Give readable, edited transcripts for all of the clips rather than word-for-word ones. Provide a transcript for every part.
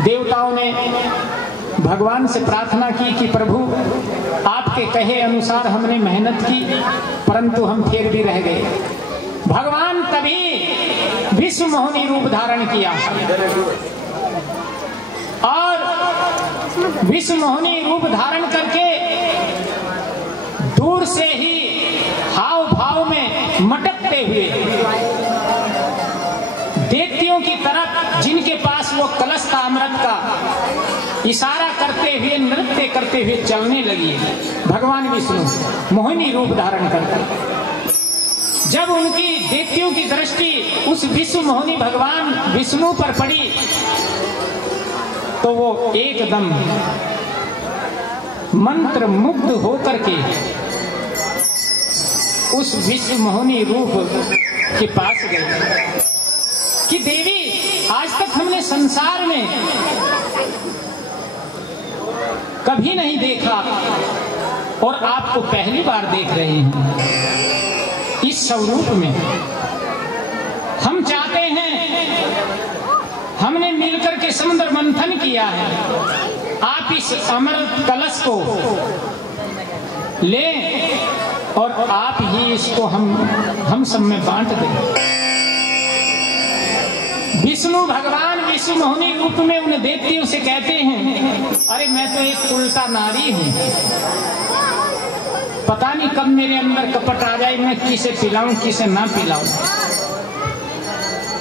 देवताओं ने भगवान से प्रार्थना की कि प्रभु आपके कहे अनुसार हमने मेहनत की, परंतु हम फिर भी रह गए। भगवान तभी विश्व मोहिनी रूप धारण किया और विश्व मोहिनी रूप धारण करके दूर से ही हाव भाव में मटकते हुए दैत्यों की तरफ, जिनके पास वो कलश था अमृत का, इशारा करते हुए नृत्य करते हुए चलने लगी भगवान विष्णु मोहिनी रूप धारण करते। जब उनकी दैत्यों की दृष्टि उस विश्व मोहिनी भगवान विष्णु पर पड़ी तो वो एकदम मंत्र मुग्ध होकर के उस विश्व मोहिनी रूप के पास गए कि देवी, आज तक हमने संसार में कभी नहीं देखा और आपको पहली बार देख रहे हैं इस स्वरूप में। हम चाहते हैं, हमने मिलकर के समुद्र मंथन किया है, आप इस अमृत कलश को लें और आप ही इसको हम सब में बांट दें। विष्णु भगवान विश्व मोहिनी रूप में उन दैत्यों से कहते हैं, अरे मैं तो एक उल्टा नारी हूं, पता नहीं कब मेरे अंदर कपट आ जाए, मैं किसे पिलाऊं किसे ना पिलाऊं,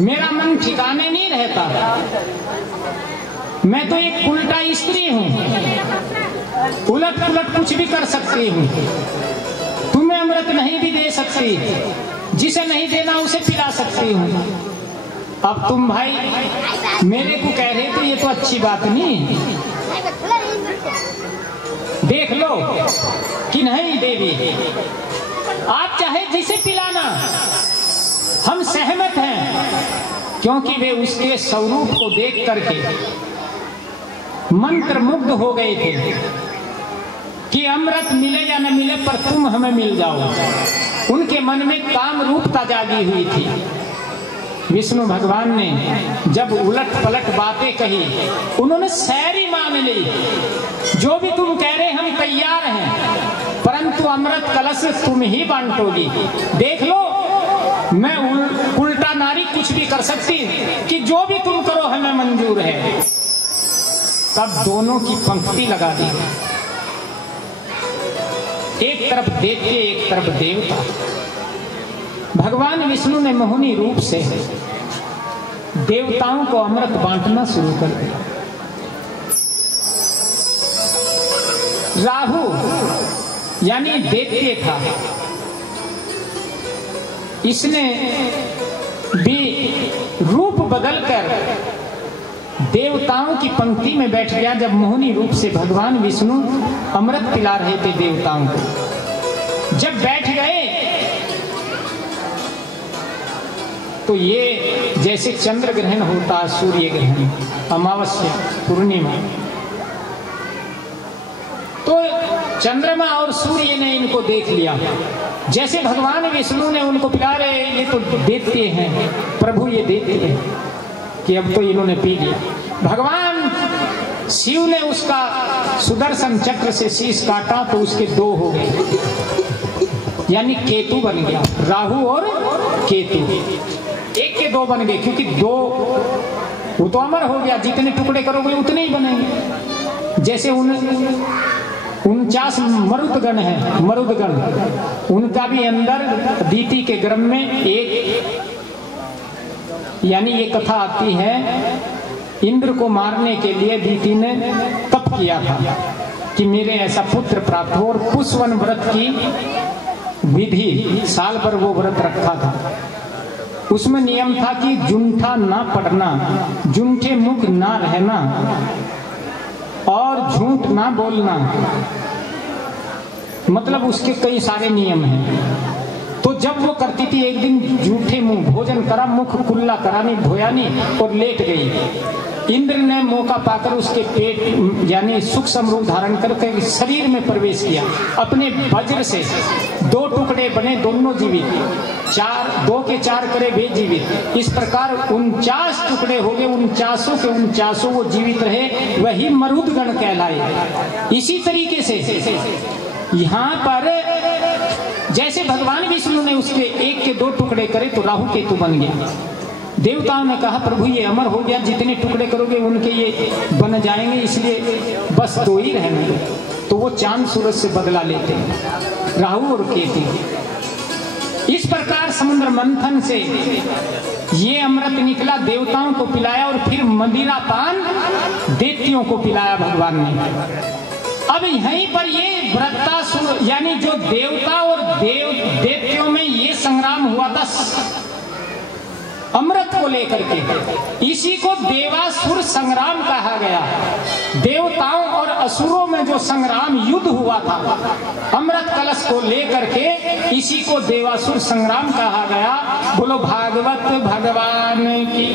मेरा मन ठिकाने नहीं रहता। मैं तो एक उल्टा स्त्री हूं, उलट पुलट कुछ भी कर सकती हूं, तुम्हें अमृत नहीं भी दे सकती, जिसे नहीं देना उसे पिला सकती हूं। अब तुम भाई मेरे को कह रहे थे, ये तो अच्छी बात नहीं, देख लो कि नहीं देवी, आप चाहे जिसे पिलाना, हम सहमत हैं, क्योंकि वे उसके स्वरूप को देख करके मंत्र मुग्ध हो गए थे कि अमृत मिले या न मिले पर तुम हमें मिल जाओ। उनके मन में काम रूपता जागी हुई थी। विष्णु भगवान ने जब उलट पलट बातें कही, उन्होंने सारी मान ली, जो भी तुम कह रहे हम तैयार हैं, परंतु अमृत कलश तुम ही बांटोगी। देख लो, मैं उल्टा नारी कुछ भी कर सकती कि जो भी तुम करो हमें मंजूर है। तब दोनों की पंक्ति लगा दी, एक तरफ दैत्य एक तरफ देवता। भगवान विष्णु ने मोहिनी रूप से देवताओं को अमृत बांटना शुरू कर दिया। राहु यानी दैत्य था, इसने भी रूप बदलकर देवताओं की पंक्ति में बैठ गया। जब मोहिनी रूप से भगवान विष्णु अमृत पिला रहे थे देवताओं को, जब बैठ गए तो ये जैसे चंद्र ग्रहण होता, सूर्य ग्रहण, अमावस्या, पूर्णिमा, तो चंद्रमा और सूर्य ने इनको देख लिया। जैसे भगवान विष्णु ने उनको पिला रहे, ये तो देते हैं प्रभु, ये देते हैं कि अब तो इन्होंने पी लिया। भगवान शिव ने उसका सुदर्शन चक्र से शीश काटा तो उसके दो हो गए, यानी केतु बन गया। राहु और केतु एक के दो बन गए, क्योंकि दो वो तो अमर हो गया, जितने टुकड़े करोगे उतने ही बनेंगे। जैसे 49 मरुदगण है, मरुदगण, उनका भी अंदर दीति के गर्भ में एक, यानी ये कथा आती है, इंद्र को मारने के लिए दीति ने तप किया था कि मेरे ऐसा पुत्र प्राप्त हो, और पुष्पवन व्रत की विधि साल भर वो व्रत रखा था। उसमें नियम था कि जूठा ना पढ़ना, जूठे मुख ना रहना और झूठ ना बोलना, मतलब उसके कई सारे नियम हैं। तो जब वो करती थी, एक दिन जूठे मुंह भोजन करा, मुख कुल्ला करा नहीं, धोया नहीं और लेट गई। इंद्र ने मौका पाकर उसके पेट यानी सुख समरूप धारण करके शरीर में प्रवेश किया। अपने वज्र से 2 टुकड़े बने, दोनों जीवित, 2 के 4 करे वे जीवित। इस प्रकार 49 टुकड़े हो गए, 49 के 49 वो जीवित रहे, वही मरुदगण कहलाए। इसी तरीके से यहाँ पर जैसे भगवान विष्णु ने उसके 1 के 2 टुकड़े करे तो राहु केतु बन गया। देवताओं ने कहा प्रभु ये अमर हो गया, जितने टुकड़े करोगे उनके ये बन जाएंगे, इसलिए बस 2 ही रहने दो। तो वो चांद सूरज से बदला लेते हैं, राहु और केतु। इस प्रकार समुद्र मंथन से ये अमृत निकला, देवताओं को पिलाया और फिर मदिरा पान दैत्यों को पिलाया भगवान ने। अब यहीं पर ये वृत्तासुर यानी जो देवता और दैत्यों में ये संग्राम हुआ था अमृत को लेकर के, इसी को देवासुर संग्राम कहा गया। देवताओं और असुरों में जो संग्राम युद्ध हुआ था अमृत कलश को लेकर के, इसी को देवासुर संग्राम कहा गया। बोलो भागवत भगवान की।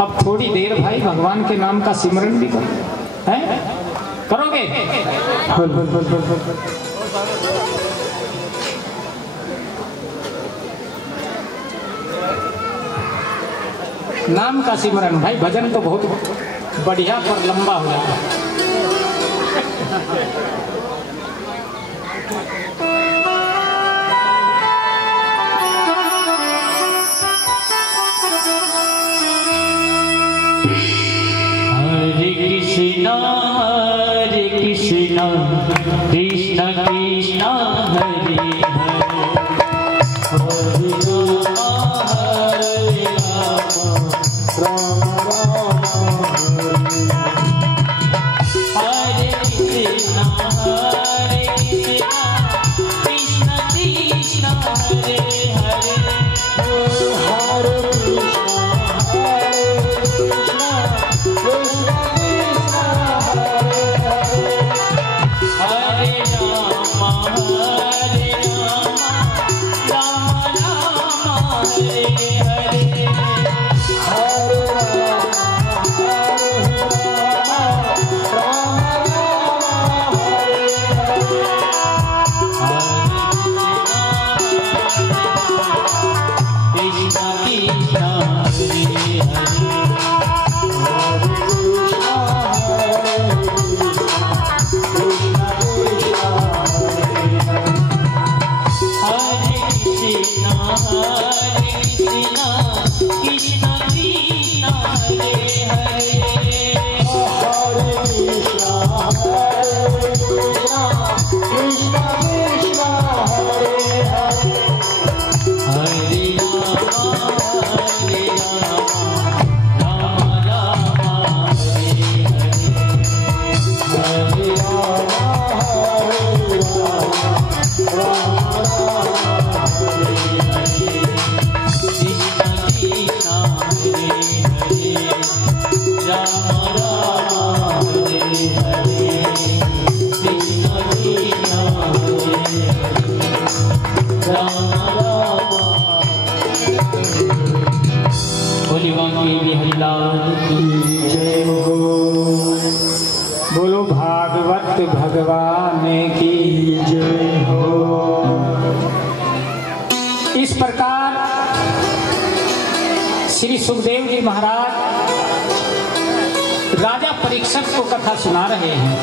अब थोड़ी देर भाई भगवान के नाम का सिमरन भी करो, हैं? करोगे? नाम का सिमरन भाई, भजन तो बहुत बढ़िया पर लंबा हो जाता है। हरे कृष्णा कृष्ण कृष्ण हरे बोलो भागवत भगवान की जय हो। इस प्रकार श्री सुखदेव जी महाराज राजा परीक्षक को कथा सुना रहे हैं।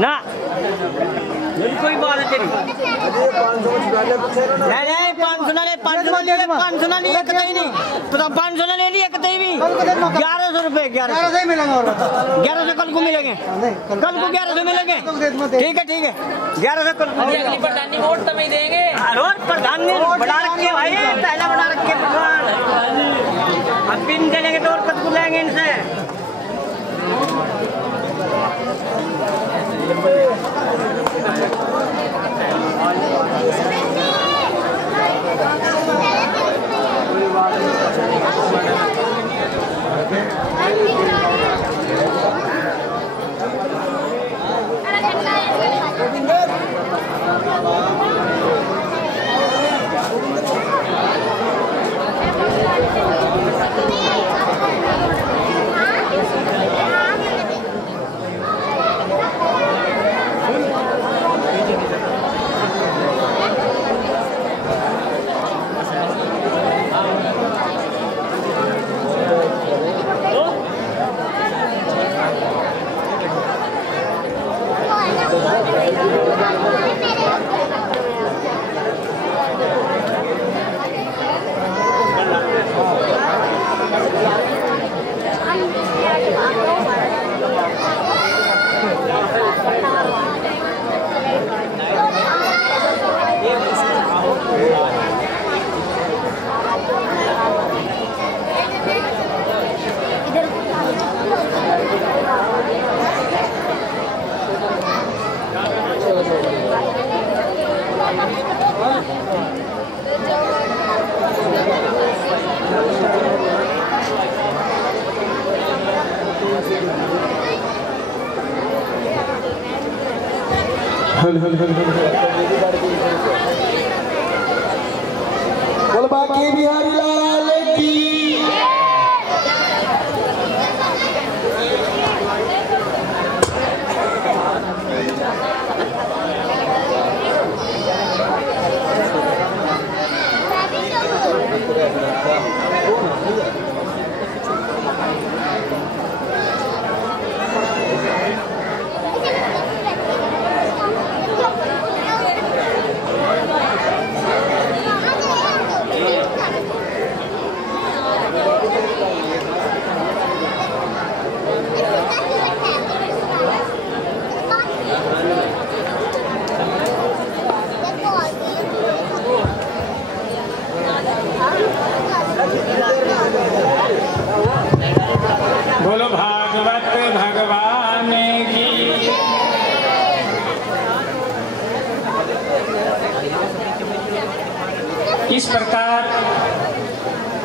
ना कोई बात है तेरी नहीं 500 ले 500 ले एक नहीं तो 500 ले लिया कतई भी 1100 रुपए 1100 मिलेगा और 1100 1100 कल को मिलेंगे, कल को 1100 मिलेंगे। ठीक है 1100 कल को। अगली प्रधानी वोट तो नहीं देंगे। रोज प्रधान ने बढ़ा रखे भाई, पहला बढ़ा रखे प्रधान। अब भी नहीं चलेंगे तो और कद को लेंगे इनसे। बोल बाकी बिहारी लाल की। बोलो भागवत भगवान की। इस प्रकार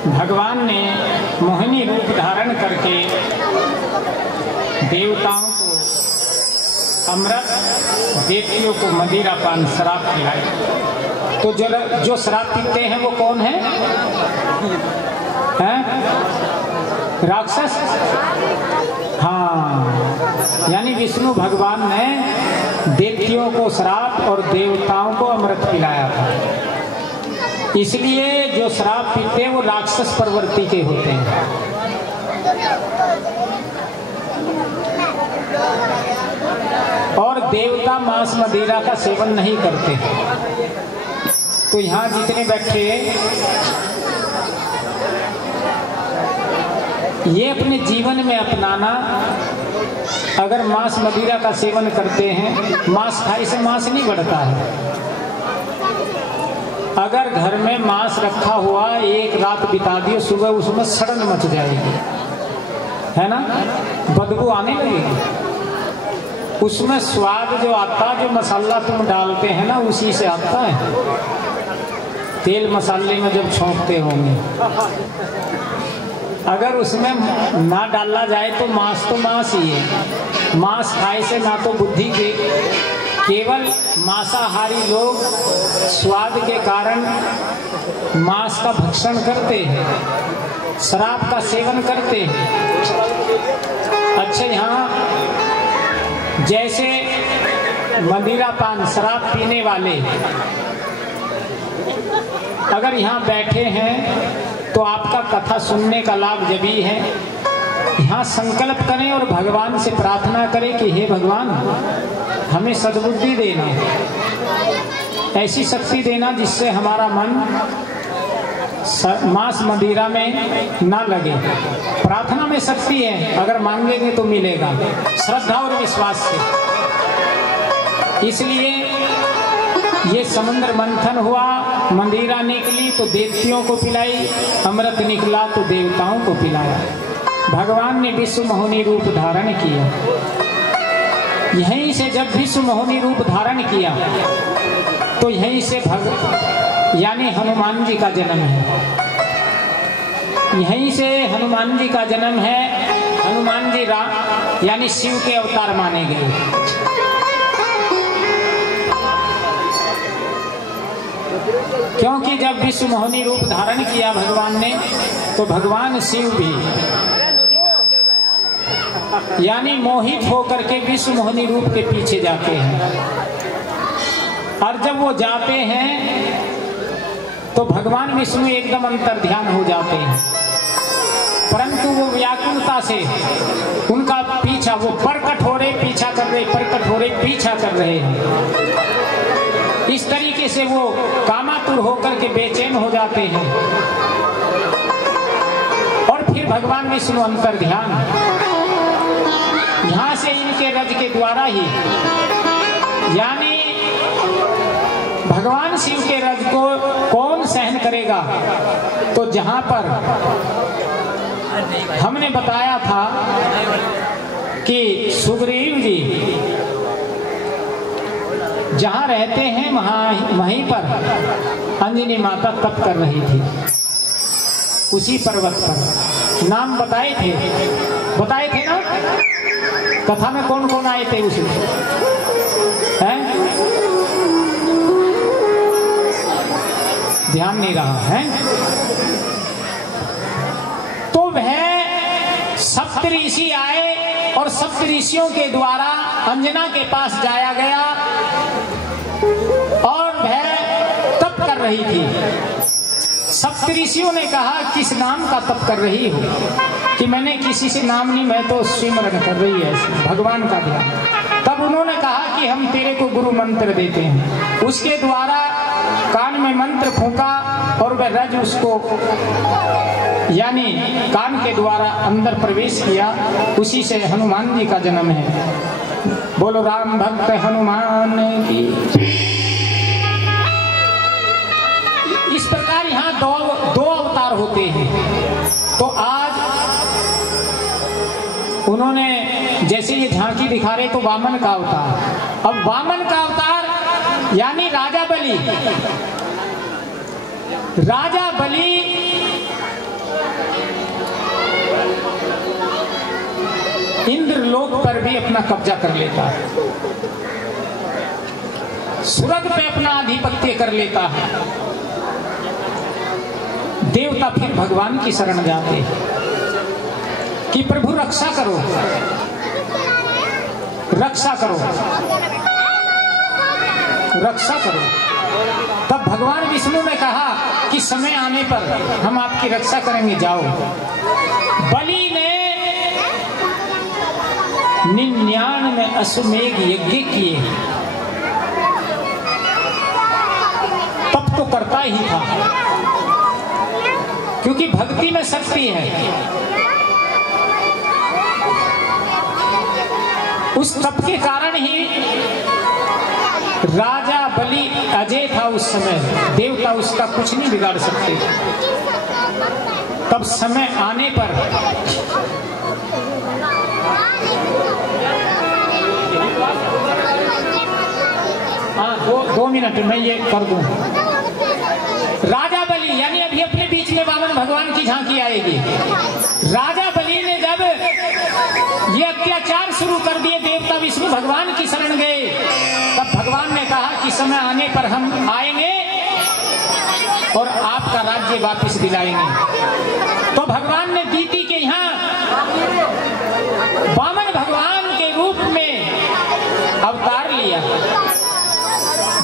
भगवान ने मोहिनी रूप धारण करके देवताओं को अमृत, देवियों को मदिरा पान शराब पिलाई। तो जो शराब पीते हैं वो कौन है? राक्षस। हाँ, यानी विष्णु भगवान ने देवियों को शराब और देवताओं को अमृत पिलाया था। इसलिए जो शराब पीते हैं वो राक्षस प्रवृत्ति के होते हैं। और देवता मांस मदिरा का सेवन नहीं करते। तो यहाँ जितने बैठे ये अपने जीवन में अपनाना। अगर मांस मदिरा का सेवन करते हैं, मांस खाने से मांस नहीं बढ़ता है। अगर घर में मांस रखा हुआ एक रात बिता दियो, सुबह उसमें सड़न मच जाएगी, है ना, बदबू आने लगेगी। उसमें स्वाद जो आता, जो मसाला तुम डालते हैं ना, उसी से आता है। तेल मसाले में जब छोंकते होंगे, अगर उसमें ना डाला जाए तो मांस ही है। मांस खाए से ना तो बुद्धि के, केवल मांसाहारी लोग स्वाद के कारण मांस का भक्षण करते हैं, शराब का सेवन करते हैं। अच्छा, यहाँ जैसे मदिरा पान शराब पीने वाले अगर यहाँ बैठे हैं तो आपका कथा सुनने का लाभ जभी है। यहाँ संकल्प करें और भगवान से प्रार्थना करें कि हे भगवान, हमें सद्बुद्धि देना, ऐसी शक्ति देना जिससे हमारा मन मांस मदिरा में ना लगे। प्रार्थना में शक्ति है, अगर मांगेंगे तो मिलेगा, श्रद्धा और विश्वास से। इसलिए ये समुद्र मंथन हुआ, मदिरा निकली तो देवतियों को पिलाई, अमृत निकला तो देवताओं को पिलाया। भगवान ने विश्व मोहिनी रूप धारण किया। यहीं से जब विश्व मोहिनी रूप धारण किया तो यहीं से यानी हनुमान जी का जन्म है। यहीं से हनुमान जी का जन्म है। हनुमान जी राम यानी शिव के अवतार माने गए। क्योंकि जब विश्व मोहिनी रूप धारण किया भगवान ने, तो भगवान शिव भी यानी मोहित होकर के विश्व मोहिनी रूप के पीछे जाते हैं। और जब वो जाते हैं तो भगवान विष्णु एकदम अंतर ध्यान हो जाते हैं, परंतु वो व्याकुलता से उनका पीछा, वो प्रकट हो रहे पीछा कर रहे, प्रकट हो रहे पीछा कर रहे हैं। इस तरीके से वो कामातुर होकर के बेचैन हो जाते हैं। और फिर भगवान विष्णु अंतर ध्यान, यहां से इनके रज के द्वारा ही, यानी भगवान शिव के रज को कौन सहन करेगा। तो जहां पर हमने बताया था कि सुग्रीव जी जहां रहते हैं वहीं पर अंजनी माता तप कर रही थी, उसी पर्वत पर। नाम बताए थे ना कथा में, कौन कौन आए थे उसमें हैं? ध्यान नहीं रहा है। तो वह सप्तऋषि आए और सप्तऋषियों के द्वारा अंजना के पास जाया गया और वह तप कर रही थी। सप्तऋषियों ने कहा, किस नाम का तप कर रही हो? कि मैंने किसी से नाम नहीं, मैं तो सिमरन कर रही है भगवान का ध्यान। तब उन्होंने कहा कि हम तेरे को गुरु मंत्र देते हैं। उसके द्वारा कान में मंत्र फूंका और वह रज उसको यानी कान के द्वारा अंदर प्रवेश किया। उसी से हनुमान जी का जन्म है। बोलो राम भक्त हनुमान की। इस प्रकार यहाँ दो अवतार होते हैं। तो आज उन्होंने जैसे ये झांकी दिखा रहे तो वामन का अवतार। अब वामन का अवतार यानी राजा बलि। राजा बलि इंद्रलोक पर भी अपना कब्जा कर लेता है, स्वर्ग पे अपना आधिपत्य कर लेता है। देवता फिर भगवान की शरण जाते हैं कि प्रभु रक्षा करो, रक्षा करो, रक्षा करो। तब भगवान विष्णु ने कहा कि समय आने पर हम आपकी रक्षा करेंगे, जाओ। बलि ने 99 अश्वमेघ यज्ञ किए, तब तो करता ही था क्योंकि भक्ति में शक्ति है। उस तप के कारण ही राजा बलि अजय था उस समय, देवता उसका कुछ नहीं बिगाड़ सकते। तब समय आने पर दो मिनट में ये कर दूं। राजा बलि यानी अभी अपने बीच में वामन भगवान की झांकी आएगी। राजा बलि ने जब ये अत्याचार शुरू कर दिए, देवता विष्णु भगवान की शरण गए, तब भगवान ने कहा कि समय आने पर हम आएंगे और आपका राज्य वापस दिलाएंगे। तो भगवान ने दीति के यहाँ वामन भगवान के रूप में अवतार लिया।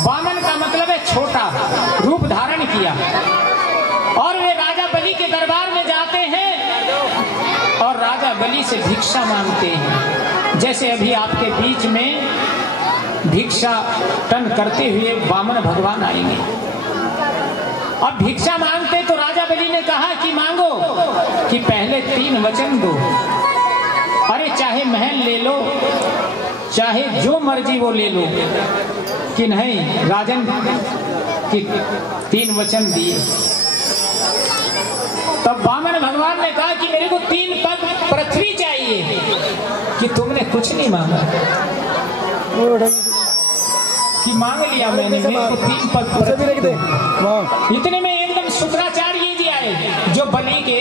वामन का मतलब है छोटा रूप धारण किया और वे राजा बलि के दरबार में जाते हैं और राजा बलि से भिक्षा मांगते हैं। जैसे अभी आपके बीच में भिक्षा टन करते हुए वामन भगवान आएंगे। अब भिक्षा मांगते तो राजा बलि कि पहले 3 वचन दो। अरे चाहे महल ले लो, चाहे जो मर्जी वो ले लो, कि नहीं राजन कि 3 वचन दिए। तब वामन भगवान ने कहा कि मेरे को 3 पग पृथ्वी चाहिए, कि तुमने कुछ नहीं मांगा, कि मांग लिया मैंने, मेरे को 3 पग पृथ्वी दे। इतने में एकदम शुक्राचार्य जी आए जो बलि के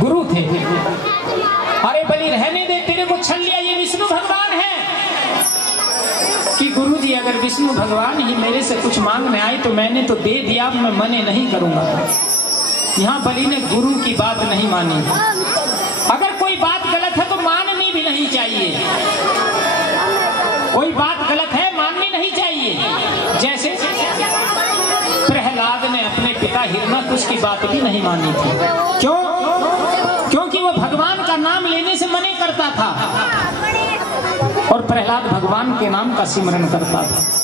गुरु थे। अरे बलि रहने दे, तेरे को छल लिया, ये विष्णु भगवान है। कि गुरु जी अगर विष्णु भगवान ही मेरे से कुछ मांगने आए तो मैंने तो दे दिया, मैं मने नहीं करूंगा। यहाँ बलि ने गुरु की बात नहीं मानी। अगर कोई बात गलत है तो माननी भी नहीं चाहिए। कोई बात गलत है माननी नहीं चाहिए। जैसे प्रहलाद ने अपने पिता हिरण्यकुश की बात भी नहीं मानी थी। क्यों? क्योंकि वो भगवान का नाम लेने से मना करता था और प्रहलाद भगवान के नाम का सिमरन करता था।